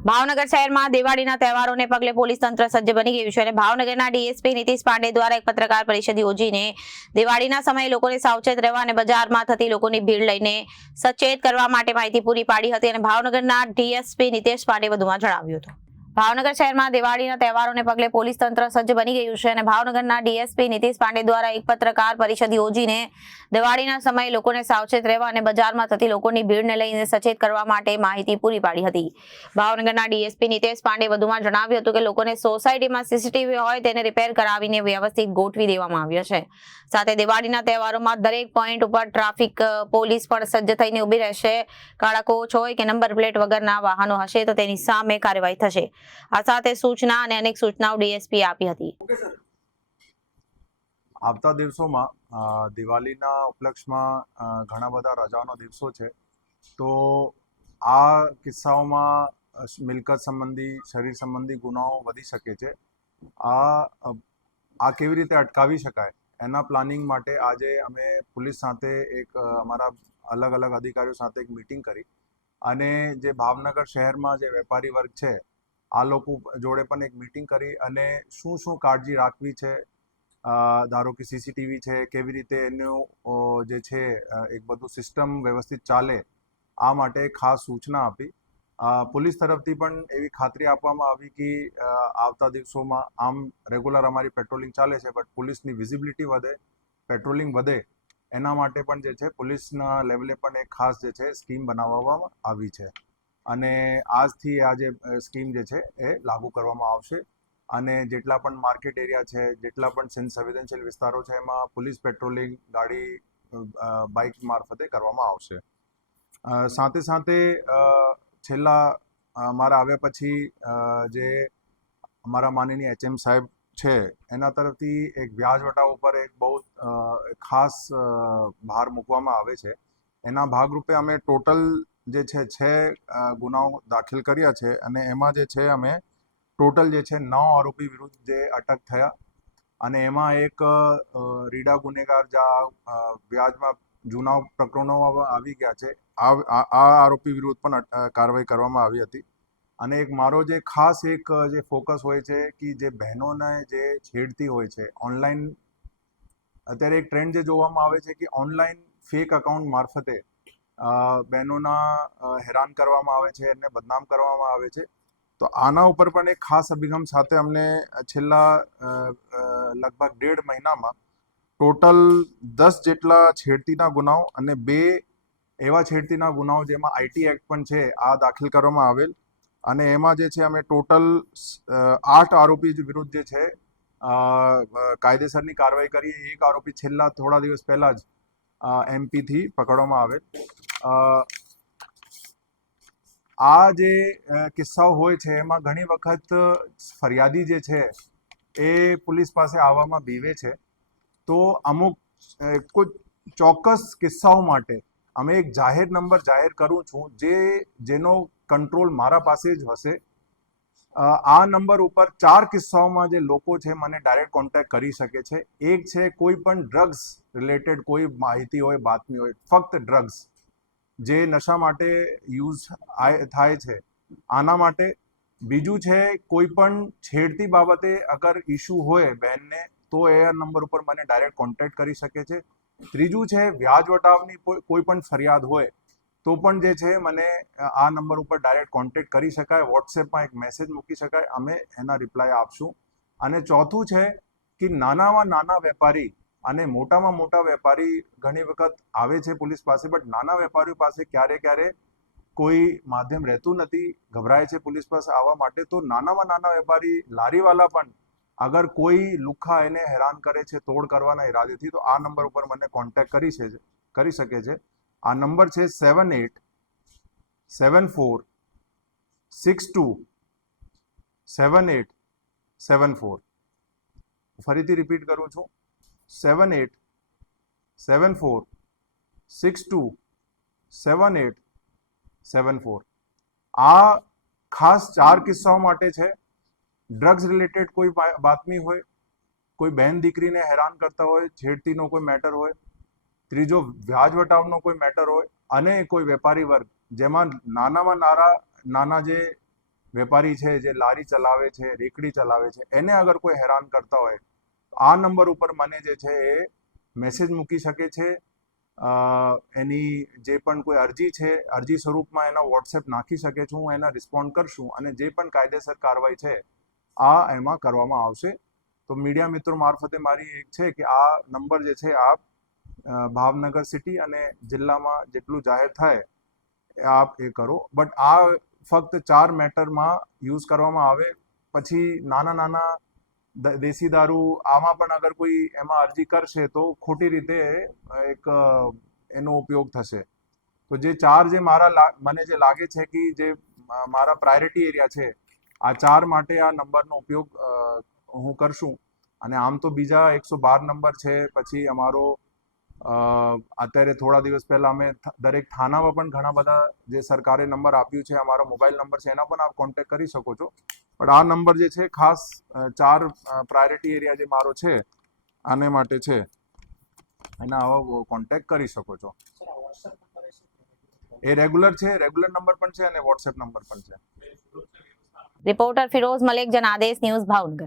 ભાવનગર શહેરમાં દિવાળીના તહેવારોને પગલે પોલીસ તંત્ર સજ્જ બની ગયું છે અને ભાવનગરના ડીએસપી નીતિશ પાંડે દ્વારા એક પત્રકાર પરિષદ યોજીને દિવાળીના સમયે લોકોને સાવચેત રહેવા અને બજારમાં થતી લોકોની ભીડ લઈને સચેત કરવા માટે માહિતી પૂરી પાડી હતી અને ભાવનગરના ડીએસપી નીતિશ પાંડે વધુમાં જણાવ્યું હતું. ભાવનગર શહેરમાં દિવાળીના તહેવારોને પગલે પોલીસ તંત્ર સજ્જ બની ગયું છે અને ભાવનગરના ડીએસપી નીતિશ પાંડે દ્વારા એક પત્રકાર પરિષદ યોજીને દિવાળીના સમયે લોકોને સાવચેત રહેવા અને બજારમાં થતી લોકોની ભીડને લઈને સચેત કરવા માટે માહિતી પૂરી પાડી હતી. ભાવનગરના ડીએસપી નીતેશ પાંડે વધુમાં જણાવ્યું હતું કે લોકોને સોસાયટીમાં સીસીટીવી હોય તેને રિપેર કરાવીને વ્યવસ્થિત ગોઠવી દેવામાં આવ્યો છે. સાથે દિવાળીના તહેવારોમાં દરેક પોઈન્ટ ઉપર ટ્રાફિક પોલીસ પણ સજ્જ થઈને ઊભી રહેશે. કાળા કોચ હોય કે નંબર પ્લેટ વગરના વાહનો હશે તો તેની સામે કાર્યવાહી થશે. આ સાથે સૂચના અને અનેક સૂચનાઓ ડીએસપી આપી હતી. આવતા દિવસોમાં દિવાળીના ઉપલક્ષમાં ઘણા બધા રજાઓના દિવસો છે. તો આ કિસ્સાઓમાં મિલકત સંબંધી, શરીર સંબંધી ગુનાઓ વધી શકે છે. આ આ કેવી રીતે અટકાવી શકાય? એના પ્લાનિંગ માટે આજે અમે પોલીસ સાથે એક અમારા અલગ અલગ અધિકારીઓ સાથે એક મિટિંગ કરી. અને જે ભાવનગર શહેરમાં જે વેપારી વર્ગ છે, આ લોકો જોડે પણ એક મિટિંગ કરી અને શું શું કાળજી રાખવી છે ધારો કે સીસીટીવી છે, કેવી રીતે એનું જે છે એક બધું સિસ્ટમ વ્યવસ્થિત ચાલે, આ માટે ખાસ સૂચના આપી. પોલીસ તરફથી પણ એવી ખાતરી આપવામાં આવી કે આવતા દિવસોમાં આમ રેગ્યુલર અમારી પેટ્રોલિંગ ચાલે છે, બટ પોલીસની વિઝિબિલિટી વધે, પેટ્રોલિંગ વધે, એના માટે પણ જે છે, પોલીસના લેવલે પણ એક ખાસ જે છે, સ્કીમ બનાવવામાં આવી છે. અને આજથી આ જે સ્કીમ જે છે, એ લાગુ કરવામાં આવશે. અને જેટલા પણ માર્કેટ એરિયા છે, જેટલા પણ સંવેદનશીલ વિસ્તારો છે, એમાં પોલીસ પેટ્રોલિંગ ગાડી બાઇક મારફતે કરવામાં આવશે. સાથે સાથે છેલ્લા મારા આવ્યા પછી જે અમારા માનનીય એચએમ સાહેબ છે, એના તરફથી એક વ્યાજ વટાવ ઉપર એક બહુ ખાસ ભાર મૂકવામાં આવે છે. એના ભાગરૂપે અમે ટોટલ જે છે છે ગુનાઓ દાખલ કર્યા છે અને એમાં જે છે, અમે ટોટલ જે છે નવ આરોપી વિરુદ્ધ જે અટક થયા અને એમાં એક રીડા ગુનેગાર જ્યાં વ્યાજમાં જૂના પ્રકરણો આવી ગયા છે. આ આ આરોપી વિરુદ્ધ પણ કાર્યવાહી કરવામાં આવી હતી. અને એક મારો જે ખાસ એક જે ફોકસ હોય છે કે જે બહેનોને જે છેડતી હોય છે ઓનલાઈન, અત્યારે એક ટ્રેન્ડ જે જોવામાં આવે છે કે ઓનલાઈન ફેક અકાઉન્ટ મારફતે બહેનોના હેરાન કરવામાં આવે છે એને બદનામ કરવામાં આવે છે. તો આના ઉપર પણ એક ખાસ અભિગમ સાથે અમને છેલ્લા લગભગ ડેઢ મહિનામાં ટોટલ દસ જેટલા છેડતીના ગુનાઓ અને બે એવા છેડતીના ગુનાઓ જેમાં આઈટી એક્ટ પણ છે, આ દાખલ કરવામાં આવેલ. અને એમાં જે છે, અમે ટોટલ આઠ આરોપી વિરુદ્ધ જે છે કાયદેસરની કાર્યવાહી કરી. એક આરોપી છેલ્લા થોડા દિવસ પહેલા જ એમપીથી પકડવામાં આવેલ. આ જે કિસ્સાઓ હોય છે, એમાં ઘણી વખત ફરિયાદી જે છે, એ પોલીસ પાસે આવવામાં બીવે છે. તો અમુક કોઈ ચોક્કસ કિસ્સાઓ માટે અમે એક જાહેર નંબર જાહેર કરું છું, જે, જેનો કંટ્રોલ મારા પાસે જ હશે. આ નંબર ઉપર ચાર કિસ્સાઓમાં જે લોકો છે, મને ડાયરેક્ટ કોન્ટેક્ટ કરી શકે છે. એક છે, કોઈ પણ ડ્રગ્સ રિલેટેડ કોઈ માહિતી હોય, બાતમી હોય, ફક્ત ડ્રગ્સ. જે નશા માટે યુઝ થાય છે. આના માટે બીજું છે કોઈ પણ છેડતી બાબતે અગર ઇશ્યુ હોય બહેનને તો એ નંબર ઉપર મને ડાયરેક્ટ કોન્ટેક્ટ કરી શકે છે. ત્રીજું છે, વ્યાજ વટાવની કોઈ પણ ફરિયાદ હોય, તો પણ જે છે, મને આ નંબર ઉપર ડાયરેક્ટ કોન્ટેક્ટ કરી શકાય, વોટ્સએપમાં એક મેસેજ મૂકી શકાય, અમે એના રિપ્લાય આપશું. અને ચોથું છે, કે નાનામાં નાના વેપારી અને મોટામાં મોટા વેપારી ઘણી વખત આવે છે પોલીસ પાસે બટ નાના વેપારીઓ પાસે ક્યારે ક્યારે કોઈ માધ્યમ રહેતું નથી, ગભરાય છે પોલીસ પાસે આવવા માટે. તો નાનામાં નાના વેપારી, લારીવાલા પણ અગર કોઈ લુખ્ખા એને હેરાન કરે છે, તોડ કરવાના ઈરાદેથી, તો આ નંબર ઉપર મને કોન્ટેક્ટ કરી છે, કરી શકે છે. આ નંબર છે seven eight seven four six two seven eight seven four ફરીથી રિપીટ કરું છું. Seven eight seven four six two seven eight seven four આ ખાસ ચાર કિસ્સાઓ માટે છે. ડ્રગ્સ રિલેટેડ કોઈ બાતમી હોય, કોઈ બહેન દીકરીને હેરાન કરતા હોય છેડતીનો કોઈ મેટર હોય, ત્રીજો વ્યાજ વટાવનો કોઈ મેટર હોય, અને કોઈ વેપારી વર્ગ, જેમાં નાનામાં નાના નાના જે વેપારી છે, જે લારી ચલાવે છે, રેકડી ચલાવે છે, એને અગર કોઈ હેરાન કરતા હોય આ નંબર ઉપર મને જે છે એ મેસેજ મૂકી શકે છે. એની જે પણ કોઈ અરજી છે, અરજી સ્વરૂપમાં એનો વોટ્સએપ નાખી શકે છું, હું એના રિસ્પોન્ડ કરશું અને જે પણ કાયદેસર કાર્યવાહી છે, આ એમાં કરવામાં આવશે. તો મીડિયા મિત્રો મારફતે મારી એક છે કે આ નંબર જે છે, આપ ભાવનગર સિટી અને જિલ્લામાં જેટલું જાહેર થાય, આપ એ કરો. બટ આ ફક્ત ચાર મેટરમાં યુઝ કરવામાં આવે. પછી નાના નાના દેશી દારૂ આમાં પણ અગર કોઈ એમાં અરજી કરશે તો ખોટી રીતે એક, એનો ઉપયોગ થશે. તો જે ચાર જે મારા મને જે લાગે છે કે જે મારા પ્રાયોરિટી એરિયા છે, આ ચાર માટે આ નંબરનો ઉપયોગ હું કરશું. અને આમ તો બીજા એકસો બાર નંબર છે, પછી અમારો અત્યારે થોડા દિવસ પહેલા અમે દરેક થાનામાં પણ ઘણા બધા જે સરકારે નંબર આપ્યું છે, અમારો મોબાઈલ નંબર છે, એના પણ આપ કોન્ટેક્ટ કરી શકો છો. પણ આ નંબર જે છે, ખાસ ચાર પ્રાયોરિટી એરિયા જે મારો છે, આને માટે છે, એના આવા કોન્ટેક્ટ કરી શકો છો. એ રેગ્યુલર છે રેગ્યુલર નંબર પણ છે અને વોટ્સએપ નંબર પણ છે. Reporter Firoz Malik Janadesh news, Bhavnagar.